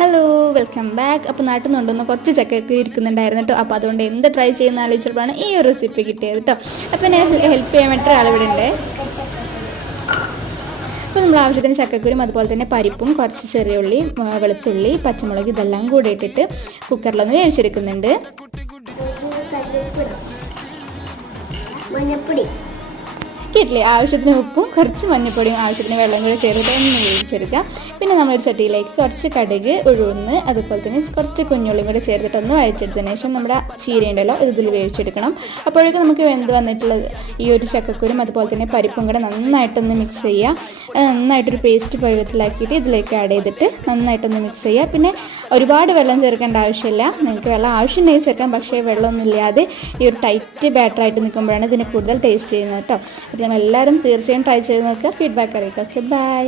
Hello, welcome back. അപ്പോൾ നാട്ടിൽ നിന്നുണ്ടെന്ന് കുറച്ച് ചക്കയൊക്കെ ഇരിക്കുന്നുണ്ടായിരുന്നു കേട്ടോ. അപ്പോൾ അതുകൊണ്ട് എന്ത് ട്രൈ ചെയ്യുന്ന ആലോചിച്ചപ്പോഴാണ് ഈ ഒരു റെസിപ്പി കിട്ടിയത് കേട്ടോ. അപ്പോൾ ഞാൻ ഹെൽപ്പ് ചെയ്യാൻ വേണ്ടി ഒരാളിവിടെ ഉണ്ട്. അപ്പോൾ നമ്മൾ ആവശ്യത്തിന് ചക്കക്കുരും അതുപോലെ തന്നെ പരിപ്പും കുറച്ച് ചെറിയ ഉള്ളി, വെളുത്തുള്ളി, പച്ചമുളക് ഇതെല്ലാം കൂടി ഇട്ടിട്ട് കുക്കറിലൊന്ന് വേവിച്ചെടുക്കുന്നുണ്ട്. കേട്ടില്ലേ, ആവശ്യത്തിന് ഉപ്പും കുറച്ച് മഞ്ഞൾപ്പൊടിയും ആവശ്യത്തിന് വെള്ളം കൂടി ചേർത്തിട്ട് ഒന്ന് വേവിച്ചെടുക്കാം. പിന്നെ നമ്മളൊരു ചട്ടിയിലേക്ക് കുറച്ച് കടുക്, ഉഴുന്ന് അതുപോലെ തന്നെ കുറച്ച് കുഞ്ഞുള്ളിയും കൂടി ചേർത്തിട്ട് ഒന്ന് വഴച്ചെടുത്തതിന് ശേഷം നമ്മുടെ ചീരയുണ്ടല്ലോ ഇതിൽ വേവിച്ചെടുക്കണം. അപ്പോഴേക്കും നമുക്ക് വെന്ത് വന്നിട്ടുള്ളത് ഈ ഒരു ചക്കക്കുരും അതുപോലെ തന്നെ പരിപ്പും കൂടെ നന്നായിട്ടൊന്ന് മിക്സ് ചെയ്യുക. നന്നായിട്ടൊരു പേസ്റ്റ് പരുവത്തിലാക്കിയിട്ട് ഇതിലേക്ക് ആഡ് ചെയ്തിട്ട് നന്നായിട്ടൊന്ന് മിക്സ് ചെയ്യുക. പിന്നെ ഒരുപാട് വെള്ളം ചേർക്കേണ്ട ആവശ്യമില്ല. നിങ്ങൾക്ക് വെള്ളം ആവശ്യമുണ്ടെങ്കിൽ ചേർക്കാം, പക്ഷേ വെള്ളമൊന്നും ഇല്ലാതെ ഈ ഒരു ടൈറ്റ് ബാറ്ററായിട്ട് നിൽക്കുമ്പോഴാണ് ഇതിന് കൂടുതൽ ടേസ്റ്റ് ചെയ്യുന്നത് കേട്ടോ. അപ്പോൾ എല്ലാവരും തീർച്ചയായും ട്രൈ ചെയ്ത് നോക്കുക, ഫീഡ്ബാക്ക് അറിയിക്കുക. Okay, by.